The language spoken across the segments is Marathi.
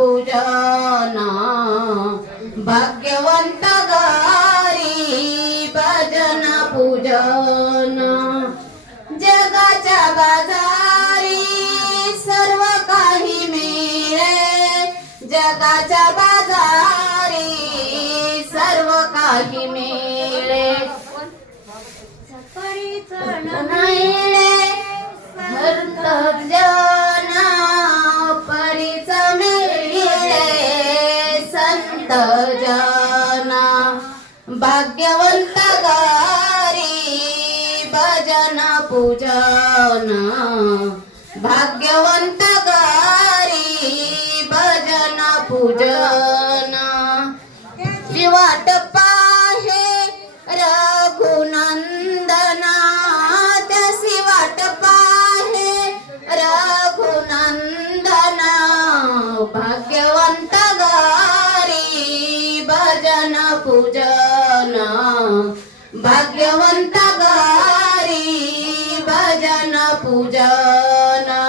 पूजना भाग्यवंत गारी भजन पूजना जगाच्या बाजारी सर्व काही मिळे जगाच्या बाजारी सर्व काही मिळे परीच मिळे संत जना भाग्यवंत गारी भजन पूजना भाग्यवंत गारी भजन पूजना वाट पाहे रघुनंदना त्यासी वाट पाहे रघुनंदना भाग्यवंत गारी भजन पूजना भाग्यवंत गारी भजन पूजना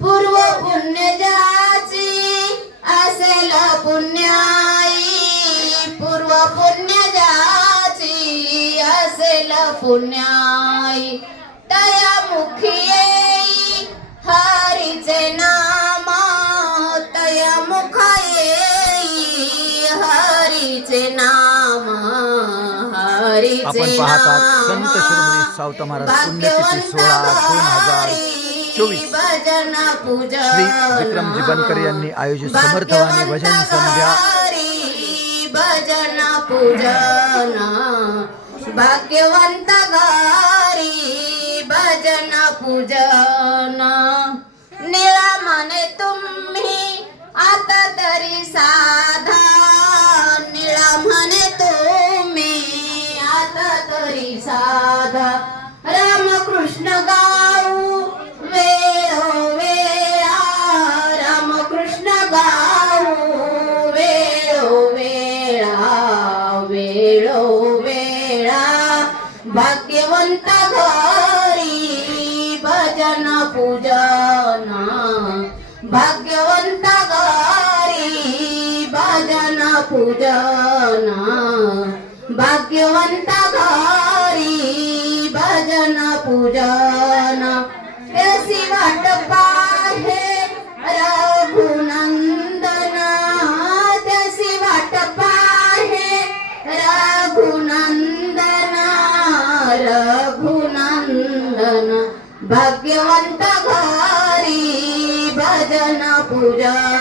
पूर्व पुण्य ज्याची असेल पुण्याई पूर्व पुण्य ज्याची असेल पुण्याई तया मुखी येई हरीचे नाम तया मुखा येई हरीचे नाम आपण पाहतात संत शिरोमणी सावता महाराज पुण्यतिथी 16/2024 श्री विक्रमजी बनकर यांनी आयोजित समर्थवाणी भजन संध्या भजन पूजना भाग्यवंत गारी भजन पूजना निळा मने तुम्ही आता तरी साधा निळा मने तुम्ही आता तरी साधा रामकृष्ण गाऊ वेळोवेळा रामकृष्ण गाऊ वेळोवेळा भाग्यवंत घरी भजन पूजना भाग्यवंत घरी भजन पूजना भाग्यवंत घरी भजन पूजना ऐसी वाट पाहे रघुनंदना त्यासी वाट पाहे रघुनंदना रघुनंदना भाग्यवंत घरी भजन पूजा।